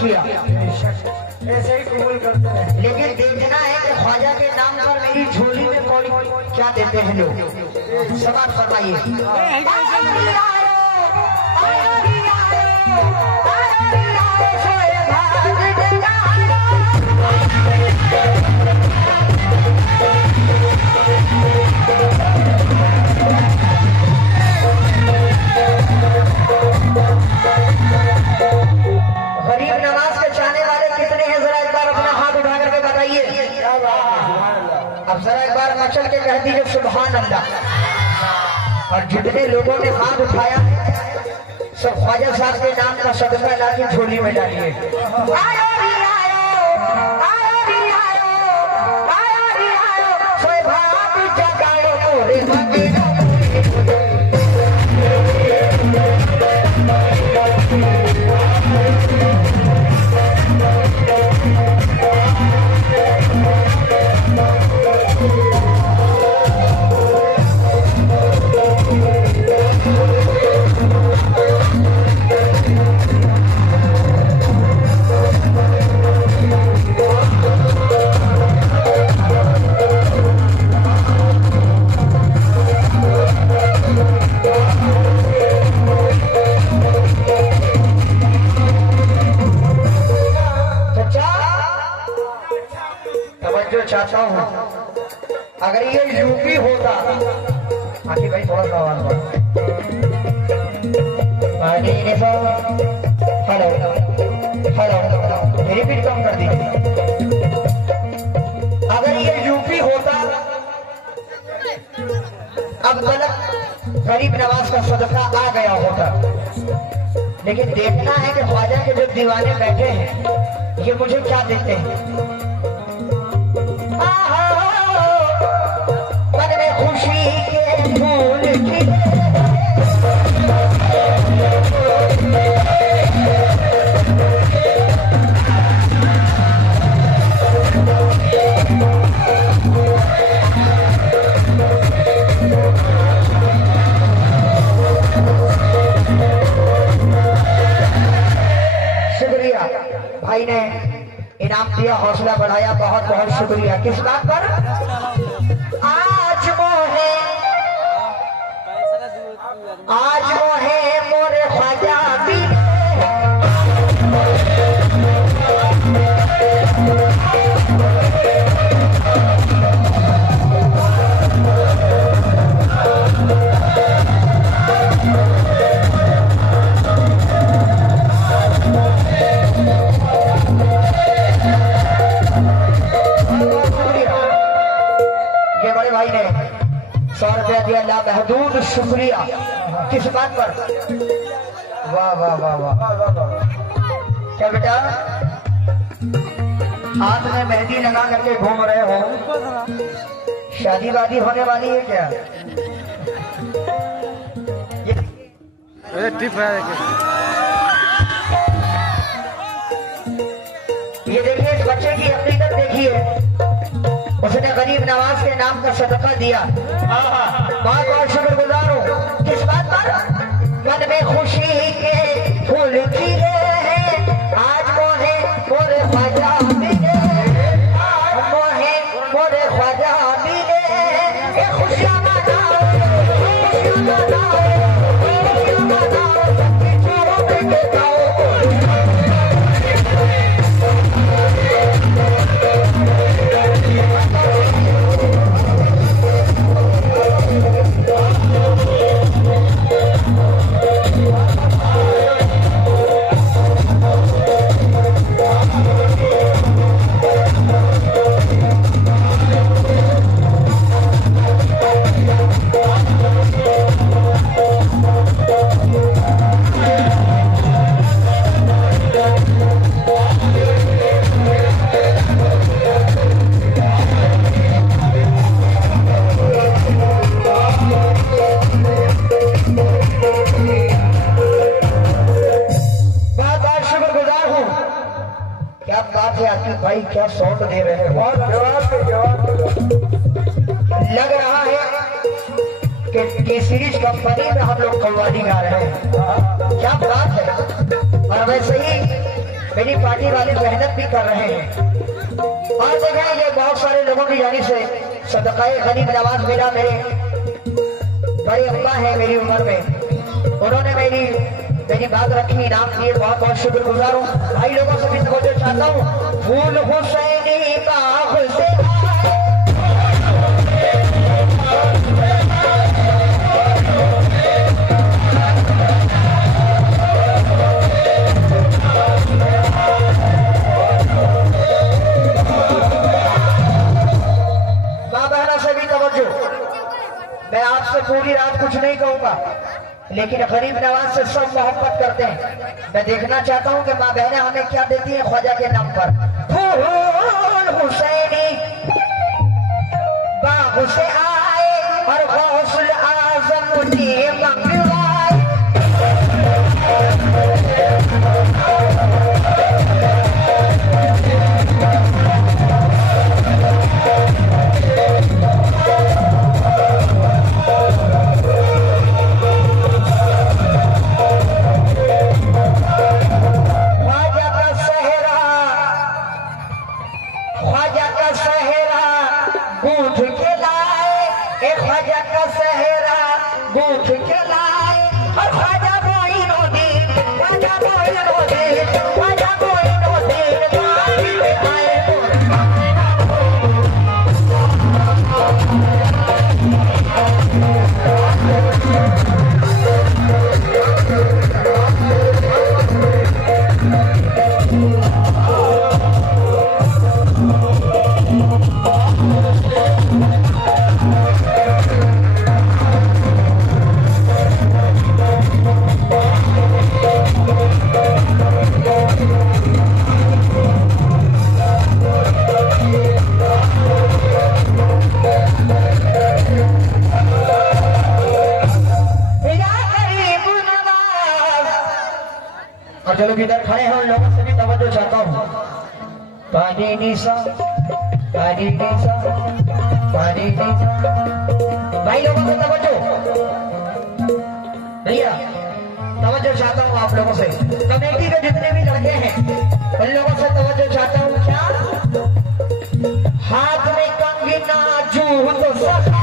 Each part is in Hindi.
किया, ऐसे ही कबूल करते हैं। लेकिन देखना है कि ख्वाजा के नाम पर मेरी झोली में कोई क्या देते हैं लोग। सवाल फरमाइए। गरीब नवाज के चाहने वाले कितने हैं, जरा एक बार अपना हाथ उठा करके बताइए। अब जरा एक बार मचल के कह दीजिए सुभान अल्लाह। और जितने लोगों ने हाथ उठाया सब ख्वाजा साहब के नाम का सदका ला के झोली में डालिए। जो चाहता हूँ अगर ये यूपी होता, आखिर भाई थोड़ा सा आवाज हेलो हेलो रिपीट कम कर दीजिए। अगर ये यूपी होता अब गलत गरीब नवाज का सदका आ गया होता, लेकिन देखना है कि ख्वाजा के जो दीवाने बैठे हैं ये मुझे क्या देते हैं। मन में खुशी के फूल खिले, शुक्रिया भाई ने इनाम दिया, हौसला बढ़ाया, बहुत बहुत शुक्रिया। किस बात पर? आज वो है मोरे ख्वाजा भी ये बड़े भाई ने 100 रुपया दिया, लामहदूद शुक्रिया। किस बात पर? वाह वाह वाह वाह। क्या बेटा हाथ में मेहंदी लगा करके घूम रहे हो, शादी वादी होने वाली है क्या? ये देखिए इस बच्चे की हकीकत देखिए, उसने गरीब नवाज के नाम का सदका दिया। बहुत बहुत शुक्रगुजार हूँ। किस बात पर? मन में खुशी के फूल खिले हैं, आज वो है मोरे ख्वाजा मिले, वो है मोरे ख्वाजा मिले, ये खुशियाँ मनाओ, खुशियाँ मनाओ, खुशियाँ मनाओ, झूम के गाओ। भाई क्या साउंड दे रहे हो? लग रहा है कि सीरीज कंपनी में हम लोग कव्वाली गा रहे हैं। क्या बात है। और वैसे ही मेरी पार्टी वाले मेहनत भी कर रहे हैं। और देखें ये बहुत सारे लोगों की जानी से सदकाए गरीब नवाज मिला। मेरे बड़े अम्मा है मेरी उम्र में, उन्होंने मेरी बात रखी, इनाम दिए, बहुत बहुत शुक्रगुजार हूँ। भाई लोगों से भी तवज्जो चाहता हूँ, फूल हुसैनी बाग से मैं आपसे पूरी रात कुछ नहीं कहूंगा, लेकिन गरीब नवाज से सब मोहब्बत करते हैं। मैं देखना चाहता हूं कि माँ बहनें हमें क्या देती हैं ख्वाजा के नाम पर। फूल हुसैनी बाग से आए और गौसुल आजम ने मंगवाए। जो लोग इधर खड़े हैं उन लोगों से भी तवज्जो चाहता हूँ। पानी नीसा पानी नीसा पानी नीसा, भाई लोगों से तवज्जो, भैया तवज्जो चाहता हूँ आप लोगों से। कमेटी के जितने भी लड़के हैं उन लोगों से तवज्जो चाहता हूँ। क्या हाथ में कंगना जूत तो सखा,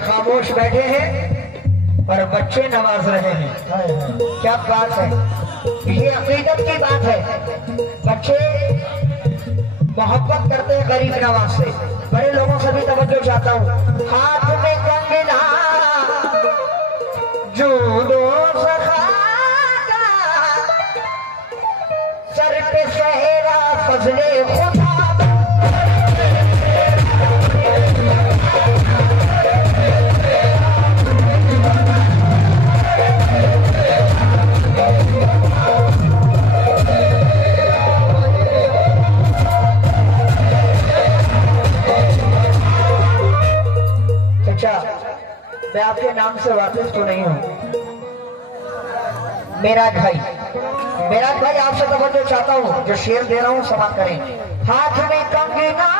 खामोश बैठे हैं और बच्चे नवाज रहे हैं। क्या बात है, ये अकीदत की बात है। बच्चे मोहब्बत करते हैं गरीब नवाज से। बड़े लोगों से भी तवज्जो चाहता हूँ। हाथ में कंगना जूदो सखा, सर पे सेहरा फजले खुदा। मैं आपके नाम से वाकिफ तो नहीं हूँ। मेरा भाई आपसे तवज्जो चाहता हूँ। जो शेर दे रहा हूँ समाप्त करें। हाथ में कंगना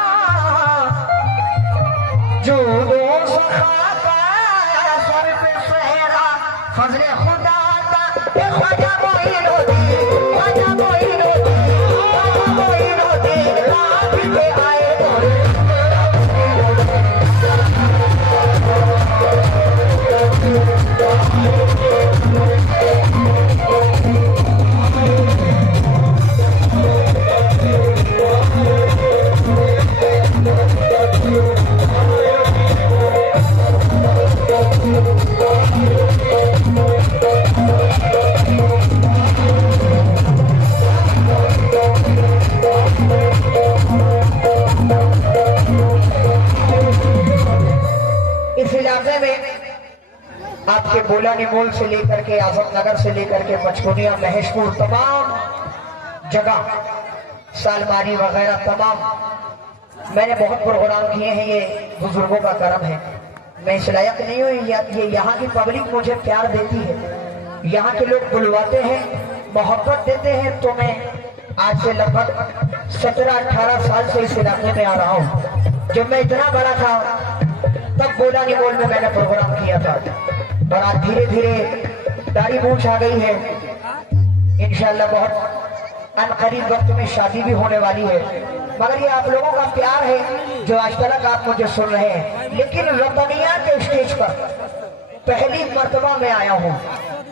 जूदो सखा का, सर पे सेहरा फजले खुदा का। ख्वाजा मोइनुद्दीन, ख्वाजा मोइनुद्दीन, ख्वाजा मोइनुद्दीन रात पे आए। इस इलाके में आपके बोलानी मोल से लेकर के आजमनगर से लेकर के पचकुनिया, महेशपुर, तमाम जगह, सालमारी वगैरह तमाम मैंने बहुत प्रोग्राम किए हैं। ये बुजुर्गों का करम है। मैं इस लायक नहीं हूँ, ये यहाँ की पब्लिक मुझे प्यार देती है। यहाँ के लोग बुलवाते हैं, मोहब्बत देते हैं। तो मैं आज से लगभग 17-18 साल से इस इलाके में आ रहा हूँ। जब मैं इतना बड़ा था तब बोला नहीं बोल में मैंने प्रोग्राम किया था, और आज धीरे धीरे दाढ़ी मूंछ आ गई है। इंशाल्लाह बहुत अनकरीब वक्त में शादी भी होने वाली है। मगर ये आप लोगों का प्यार है जो आज तक आप मुझे सुन रहे हैं। लेकिन रतनिया के स्टेज पर पहली मर्तबा में आया हूँ,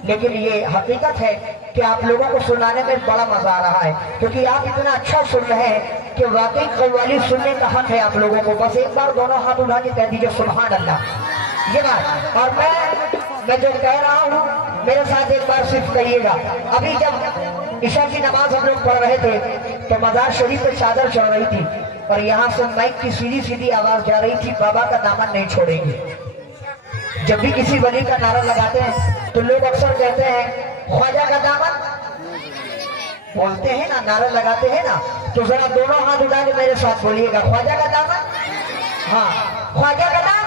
लेकिन ये हकीकत है कि आप लोगों को सुनाने में बड़ा मजा आ रहा है, क्योंकि आप इतना अच्छा सुन रहे हैं कि वाकई कव्वाली सुनने का हक है आप लोगों को। बस एक बार दोनों हाथ उठा के कह दीजिए सुभान अल्लाह, ये बात। और मैं जो कह रहा हूँ मेरे साथ एक बार सिर्फ कहिएगा। अभी जब ईशा की नमाज हम लोग पढ़ रहे थे तो मजार शरीफ पे चादर चढ़ रही थी, और यहाँ से माइक की सीधी सीधी आवाज जा रही थी, बाबा का दामन नहीं छोड़ेंगे। जब भी किसी वली का नारा लगाते हैं तो लोग अक्सर कहते हैं ख्वाजा का दामन, बोलते हैं ना, नारा लगाते हैं ना। तो जरा दोनों हाथ उठा के मेरे साथ बोलिएगा ख्वाजा का दामन। हाँ, ख्वाजा का दामन।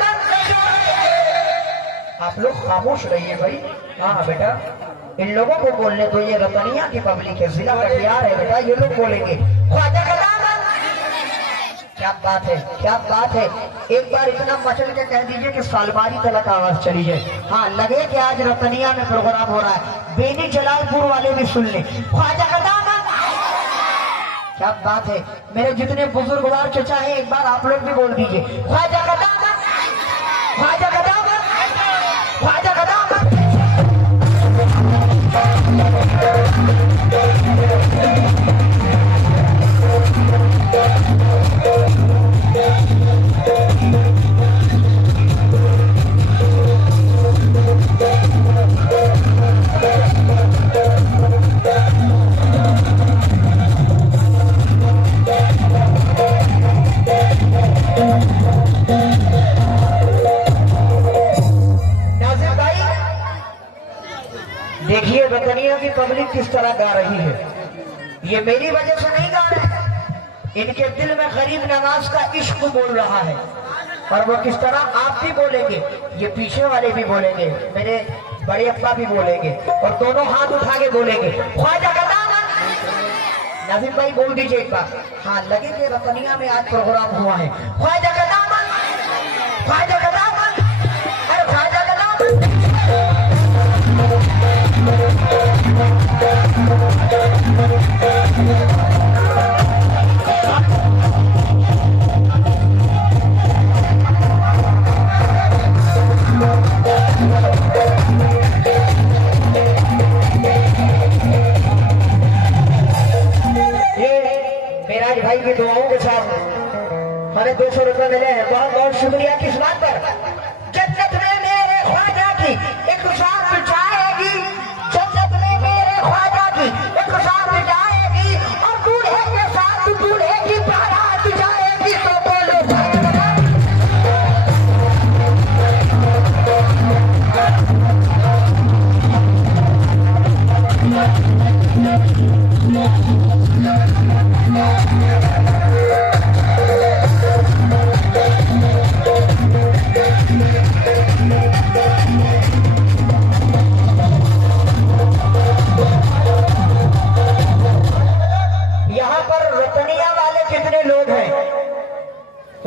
आप लोग खामोश रहिए भाई। हाँ बेटा, इन लोगों को बोलने दो, ये रतनिया की पब्लिक है, जिला कटिहार है बेटा, ये लोग बोलेंगे ख्वाजा का दामन। क्या बात है, क्या बात है। एक बार इतना मचल के कह दीजिए कि सालमारी तलक आवाज चली जाए। हाँ, लगे कि आज रतनिया में प्रोग्राम हो रहा है, बेनी जलालपुर वाले भी सुन ले ख्वाजा का दामन। क्या बात है। मेरे जितने बुजुर्गवार चचा है एक बार आप लोग भी बोल दीजिए ख्वाजा का दामन, ख्वाजा का दामन, ख्वाजा का दामन। देखिए रतनिया की पब्लिक किस तरह गा रही है। ये मेरी वजह से नहीं गा रहे हैं, इनके दिल में गरीब नवाज का इश्क बोल रहा है। और वो किस तरह आप भी बोलेंगे, ये पीछे वाले भी बोलेंगे, मेरे बड़े अप्पा भी बोलेंगे, और दोनों हाथ उठा के बोलेंगे ख्वाजा का दामन। नाजिम भाई बोल दीजिए एक बार। हाँ, लगे कि रतनिया में आज प्रोग्राम हुआ है ख्वाजा का दामन, ख्वाजा का दामन, अरे ख्वाजा का दामन। मेराज भाई की दुआओं के साथ हमें 200 रुपए मिले हैं, बहुत बहुत शुक्रिया। किस बात पर? जन्नत में मेरे ख्वाजा की एक साथ जाएगी, जन्नत में मेरे ख्वाजा की एक साथ जाएगी, और दूल्हे के साथ दूल्हे की बारात जाएगी। तो बोलो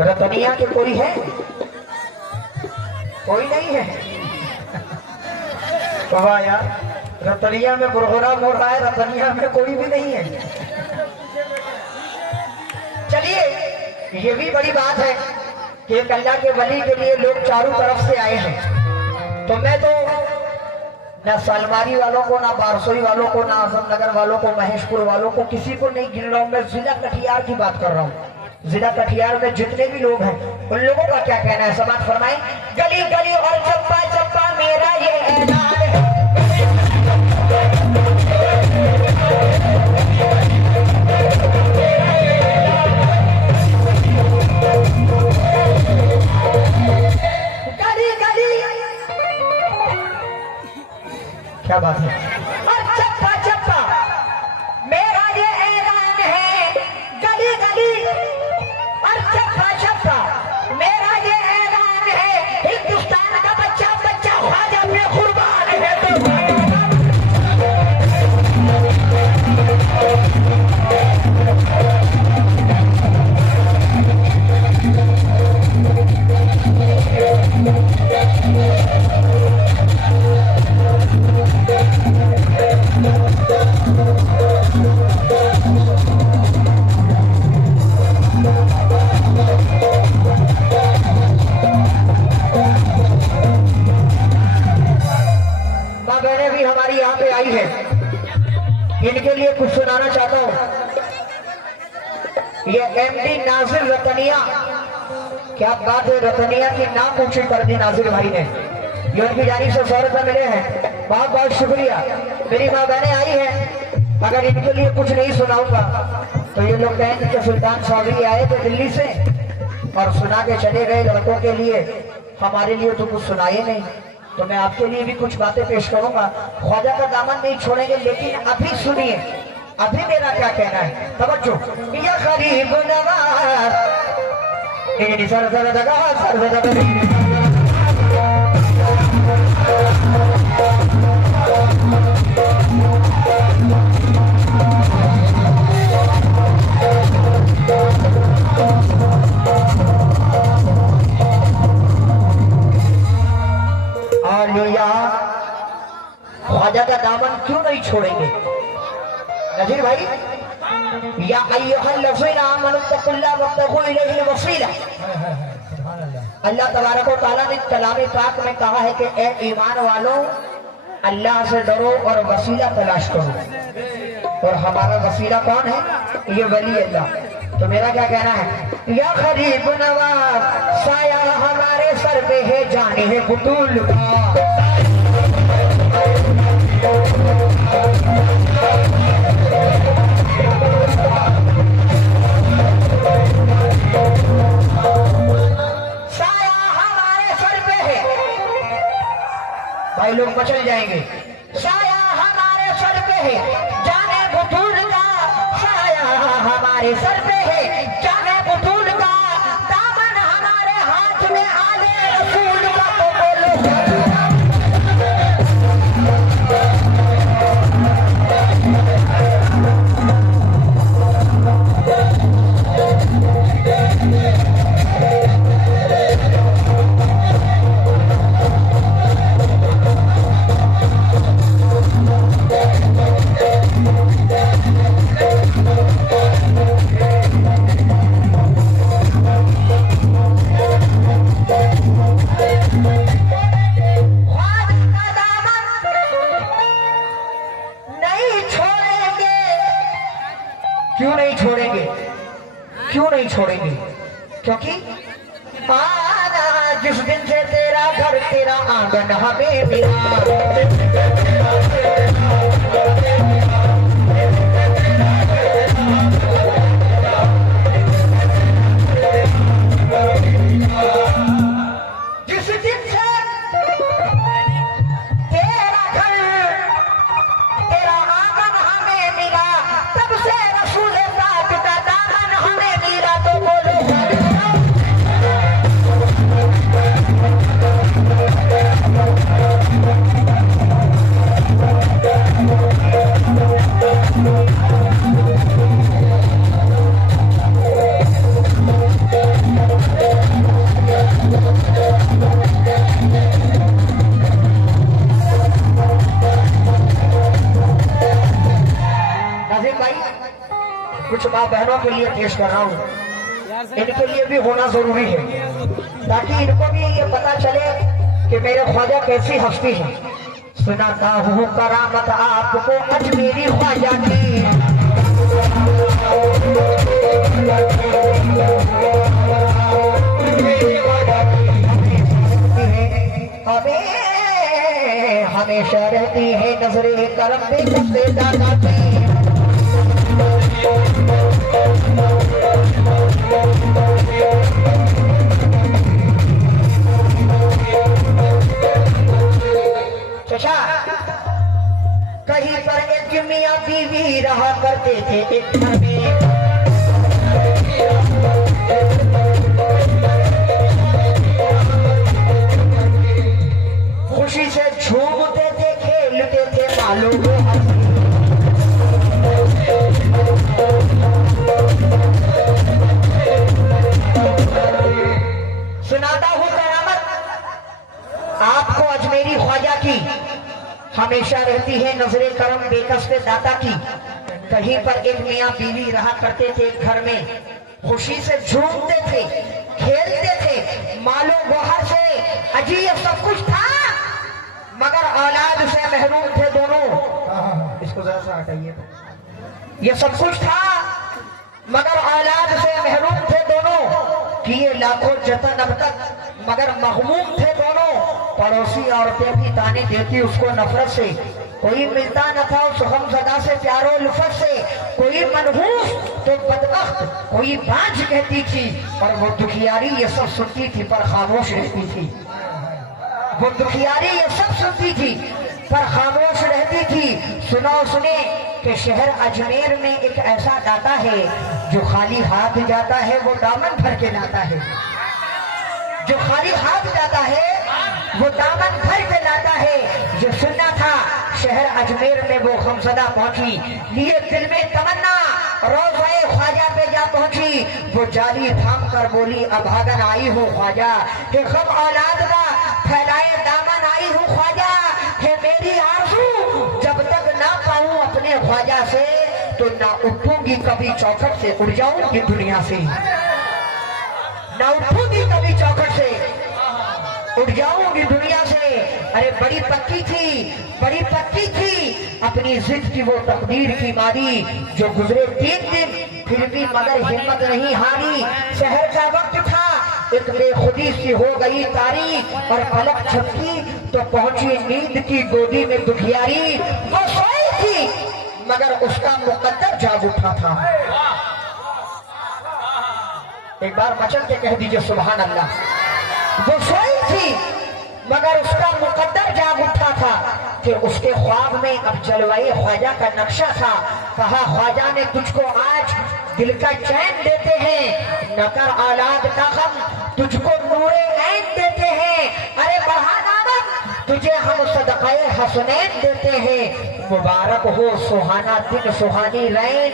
रतनिया के कोई है? कोई नहीं है। वाह यार, रतनिया में प्रोग्राम हो रहा है, रतनिया में कोई भी नहीं है। चलिए, ये भी बड़ी बात है कि एक अल्लाह के वली के लिए लोग चारों तरफ से आए हैं। तो मैं तो ना सालमारी वालों को, ना बारसोई वालों को, ना आजमनगर वालों को, महेशपुर वालों को, किसी को नहीं गिन रहा हूं। मैं जिला कटिहार की बात कर रहा हूँ। जिला कटिहार में जितने भी लोग हैं उन लोगों का क्या कहना है, समाज फरमाएं। गली गली और चप्पा चप्पा मेरा ये ऐलान है। गली गली, क्या बात है। और चप्पा चप्पा मेरा ये ऐलान है। गली गली चप्पा चप्पा मेरा ये ऐलान है। हिंदुस्तान का बच्चा बच्चा ख्वाजा पे कुर्बान है। तो माँ बहनें भी हमारी यहाँ पे आई है, इनके लिए कुछ सुनाना चाहता हूँ। ये एमडी नाजिर रतनिया, क्या बात है, रतनिया की नाम ऊंची कर दी नाजिर भाई ने। ये उनकी जानी से 100 रुपये मिले हैं, बहुत बहुत शुक्रिया। मेरी माँ बहनें आई हैं, अगर इनके लिए कुछ नहीं सुनाऊंगा तो ये लोग कहेंगे कि सुल्तान चौधरी आए थे दिल्ली से और सुना के चले गए लड़कों के लिए, हमारे लिए तो कुछ सुनाए नहीं। तो मैं आपके लिए भी कुछ बातें पेश करूंगा। ख्वाजा का दामन नहीं छोड़ेंगे, लेकिन अभी सुनिए, अभी मेरा क्या कहना है, तवज्जो। या गरीब नवाज सर सर जगह सर जगह ख्वाजा का दामन क्यों नहीं छोड़ेंगे नजीर भाई। या अय्युहल्लज़ीना आमनू तक़ुल्लाह वब्तगू इलैहिल वसीला। अल्लाह तबारक व तआला ने कलाम पाक में कहा है कि ए ईमान वालों, अल्लाह से डरो और वसीला तलाश करो। और हमारा वसीला कौन है? ये वली अल्लाह। तो मेरा क्या कहना है, या गरीब नवाज साया हमारे सर पे है, जाने है बुतूल का। साया हमारे सर पे है, भाई लोग मचल जाएंगे। साया हमारे सर पे है, जाने बुतूल का। साया हमारे सर पे है, जाने बुतूल का। दामन हमारे हाथ में, आले रसूल का। तो बोलो क्यों नहीं छोड़ेंगे? क्योंकि आना जिस दिन से तेरा घर तेरा आंगन हमें मिला, जिस दिन से तेरा घर तेरा आंगन हमें मिला, तब से रसूल पाक का दामन हमें मिला। तो बोलो कुछ माँ बहनों के लिए पेश कर रहा हूँ, इनके लिए भी होना जरूरी है, ताकि इनको भी ये पता चले कि मेरे ख्वाजा कैसी हस्ती है। सुनाता हूँ करामत आपको अजमेरी ख्वाजा की, हमेशा रहती है नजरे करम पे सबसे दादा पे। चचा कहीं पर एक मियां बीवी रहा करते थे एक घर में, खुशी से झूमते थे खेलते थे मालूम। सुनाता हूँ करामत आपको अजमेरी ख्वाजा की हमेशा रहती है नजरे करम बेकस पे दाता की। कहीं पर एक मियाँ बीवी रहा करते थे घर में, खुशी से झूमते थे, खेलते थे, मालो गोहर से अजी ये सब कुछ था, मगर औलाद से महरूम थे दोनों। इसको जरा सा हटाइए। ये सब कुछ था मगर औलाद से महरूम थे दोनों, किए लाखों जतन अब तक मगर महमूम थे दोनों। पड़ोसी औरतें भी ताने देती उसको नफरत से, कोई मिलता न था उस हमज़दा से प्यारो लुफत से। कोई मनहूस तो बदबख्त, कोई बांझ कहती थी, और वो दुखियारी ये सब सुनती थी पर खामोश रहती थी। वो दुखियारी ये सब सुनती थी पर खामोश रहती थी। सुनो सुने कि शहर अजमेर में एक ऐसा दाता है जो खाली हाथ जाता है वो दामन भर के लाता है। जो खाली हाथ जाता है वो दामन भर के लाता है। जो सुनना था शहर अजमेर में वो हमज़दा पहुंची, लिए दिल में तमन्ना रोज़े ख्वाजा पे जा पहुंची। वो जाली थाम कर बोली अभागन आई हूँ ख्वाजा, कि गम औलाद का फैलाए दामन आई हूँ ख्वाजा। है मेरी आरज़ू जब तक ना पाऊं अपने ख्वाजा से तो ना उठूंगी कभी चौखट से, उड़ जाऊंगी दुनिया से। ना उठूंगी कभी चौखट से, उड़ जाऊंगी दुनिया से। अरे बड़ी पक्की थी, बड़ी पक्की थी, अपनी जिद की वो तकदीर की मारी। जो गुजरे 3 दिन फिर भी मगर हिम्मत नहीं हारी। शहर का वक्त था, एक बेखुदी सी हो गई तारीख, और पलक झपकी तो पहुंची नींद की गोदी में दुखियारी। वो सोई थी मगर उसका मुकद्दर जाग उठा था। एक बार मचल के कह दीजिए सुभान अल्लाह। वो सोई थी मगर उसका मुकद्दर जाग उठा था कि उसके ख्वाब में अब जलवाए ख्वाजा का नक्शा था। कहा ख्वाजा ने तुझको आज दिल का चैन देते हैं, न कर औलाद का गम, तुझको नूरे ऐन देते हैं। अरे बढ़ा नादम, तुझे हम सदक़ाए हसनैन देते हैं। मुबारक हो सुहाना दिन सुहानी रैन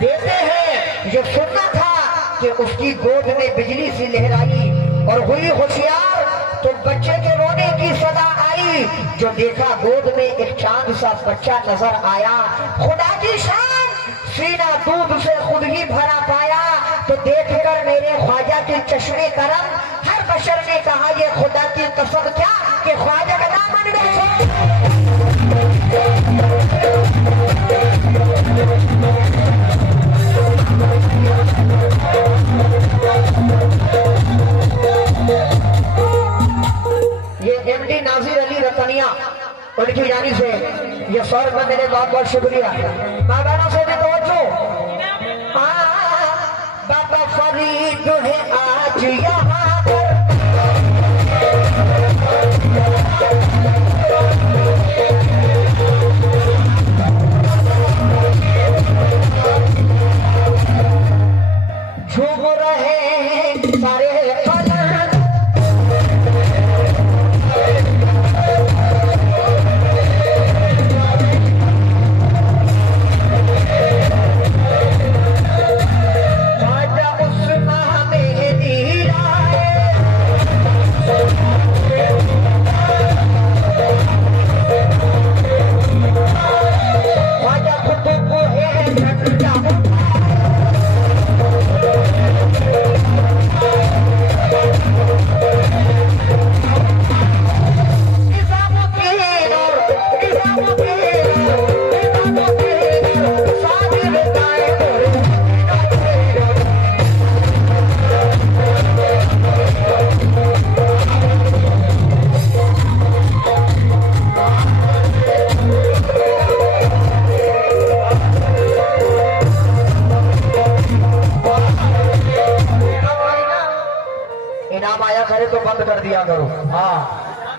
देते हैं। ये सुनना था कि उसकी गोद में बिजली सी लहराई, और हुई होशियार तो बच्चे के रोने की सदा आई। जो देखा गोद में एक चांद सा बच्चा नजर आया। खुदा की शान, सीना दूध से खुद ही भरा पाया। तो देखकर मेरे ख्वाजा के चश्मे करम, हर बशर ने कहा ये खुदा की कसम क्या कि ख्वाजा का दामन में ये एमडी नाजिर अली रतनिया उनकी जानी से ये 100 रुपए मेरे बहुत बहुत शुक्रिया। माँ बहनों से भी तवज्जो। बाबा फरीद है आज यहाँ पर, झूम रहे हैं सारे इनाम आया करे तो बंद कर दिया करो। हाँ,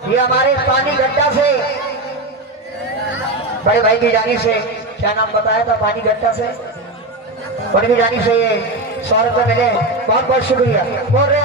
ये हमारे पानी गड्ढा से बड़े भाई की जानी से, क्या नाम बताया था, पानी गड्ढा से, उनकी जानी से ये 100 रुपए मिले। बहुत बहुत शुक्रिया। बोल रहे